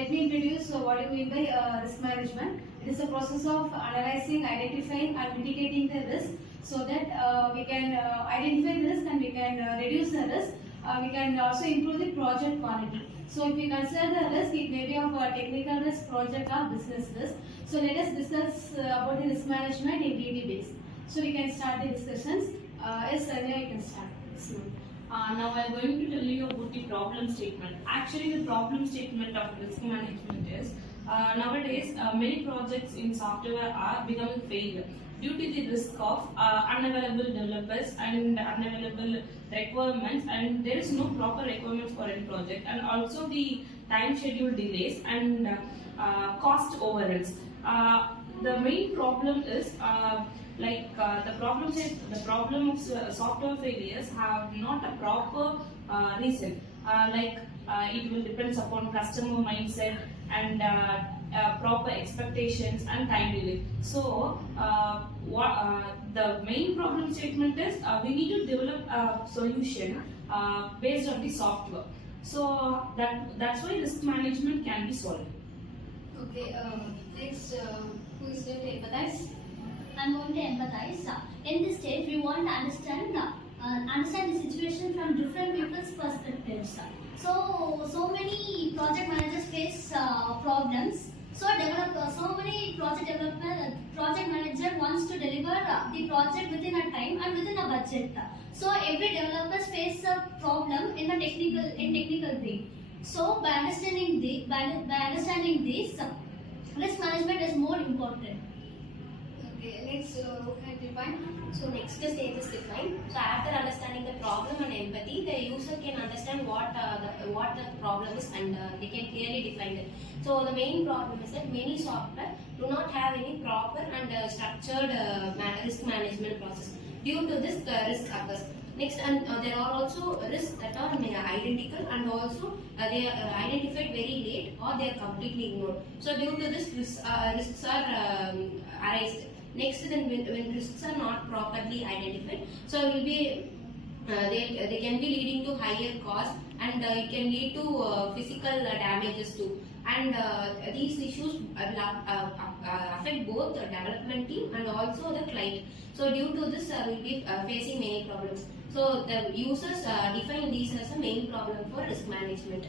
let me introduce what do you mean by risk management. It is a process of analyzing, identifying and mitigating the risk so that we can identify the risk and we can reduce the risk. We can also improve the project quality. So if we consider the risk, it may be of a technical risk, project or business risk. So let us discuss about the risk management in DD base. So we can start the discussions. Yes, Sanya, you can start. Now I am going to tell you about the problem statement. Actually, the problem statement of risk management is nowadays many projects in software are becoming failure due to the risk of unavailable developers and unavailable requirements, and there is no proper requirements for a project, and also the time schedule delays and cost overruns. The main problem is the problem of software failures have not a proper reason. It will depends upon customer mindset and proper expectations and time delay. So the main problem statement is we need to develop a solution based on the software. So that's why risk management can be solved. Okay. Next, who is going to empathize? I'm going to empathize. In this stage, we want to understand the situation from different people's perspectives. So many project managers face problems. So many project manager wants to deliver the project within a time and within a budget. So every developer face a problem in a technical way. So by understanding this, risk management is more important. Okay, next, define. So next stage is define. So after understanding the problem and empathy, the user can understand what the problem is, and they can clearly define it. So the main problem is that many software do not have any proper and structured risk management process. Due to this, the risk occurs. Next, and there are also risks that are identical, and also they are identified very late or they are completely ignored. So due to this, risks are arised. Next, then when risks are not properly identified, so it will be they can be leading to higher cost, and it can lead to physical damages too. And these issues affect both the development team and also the client. So due to this, we will be facing many problems. So the users define these as a main problem for risk management.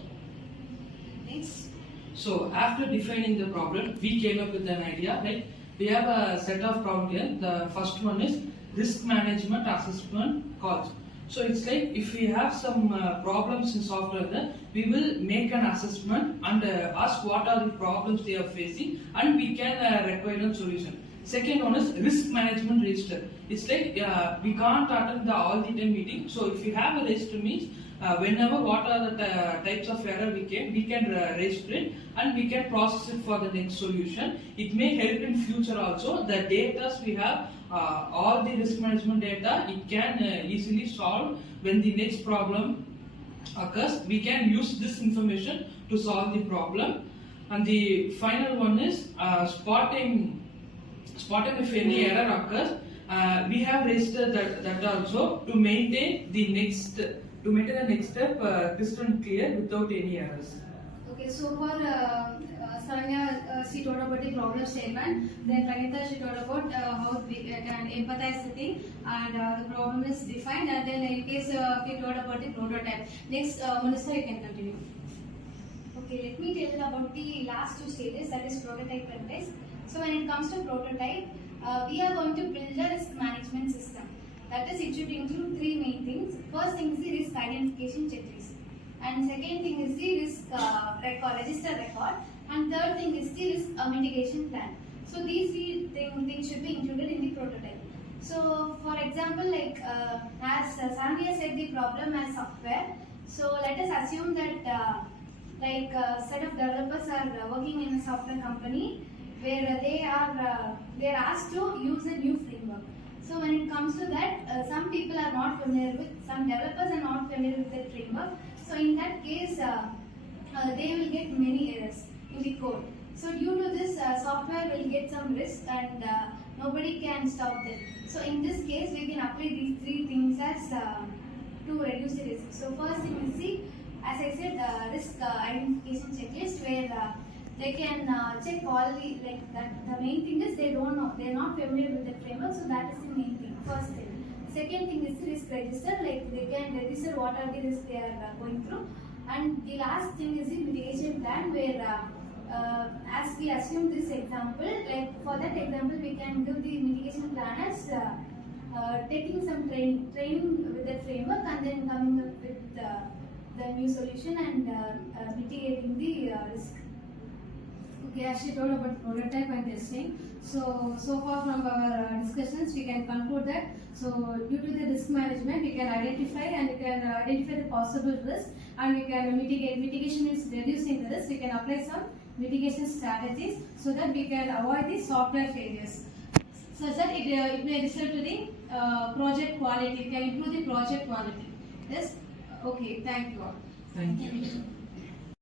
Next. So after defining the problem, we came up with an idea. Like we have a set of problems here. The first one is risk management assessment calls. So it's like if we have some problems in software, then we will make an assessment and ask what are the problems they are facing, and we can require a solution. Second one is risk management register. It's like we can't attend all the time meeting. So if you have a register means whenever what are the types of error we can register it, and we can process it for the next solution. It may help in future also. The data we have, all the risk management data, it can easily solve when the next problem occurs. We can use this information to solve the problem. And the final one is spotting if any error occurs. We have registered that also to maintain the next step crystal clear without any errors. Okay, so for Saranya, she told about the problem statement. Then Pranita, she told about how we can empathize the thing, and the problem is defined. And then in case we told about the prototype. Next, Melissa, you can continue. Okay, let me tell about the last two stages, that is prototype and test. So when it comes to prototype, we are going to build a risk management system. That is, it should include three main things. First thing is the risk identification checklist, and second thing is the risk register record, and third thing is the risk mitigation plan. So these three things should be included in the prototype. So for example, as Sandhya said, the problem as software. So let us assume that a set of developers are working in a software company where they are asked to use a new framework. So when it comes to that, some people are not familiar with, some developers are not familiar with that framework. So in that case, they will get many errors in the code. So due to this, software will get some risk, and nobody can stop them. So in this case, we can apply these three things as to reduce the risk. So first thing is the, as I said, risk identification checklist, where they can check all the like that. The main thing is they don't know, they're not familiar with the framework, so that is the main thing. First thing. Second thing is risk register, like they can register what are the risks they are going through. And the last thing is the mitigation plan, where as we assume this example, like for that example, we can give the mitigation plan as taking some training with that framework and then coming up with the new solution and mitigating the risk. Okay, as she told about prototype and testing. So far from our discussions, we can conclude that. So, due to the risk management, we can identify the possible risk, and we can mitigate. Mitigation is reducing the risk. We can apply some mitigation strategies so that we can avoid the software failures, such that it may result to the project quality. It can improve the project quality. Yes. Okay. Thank you all. Thank you.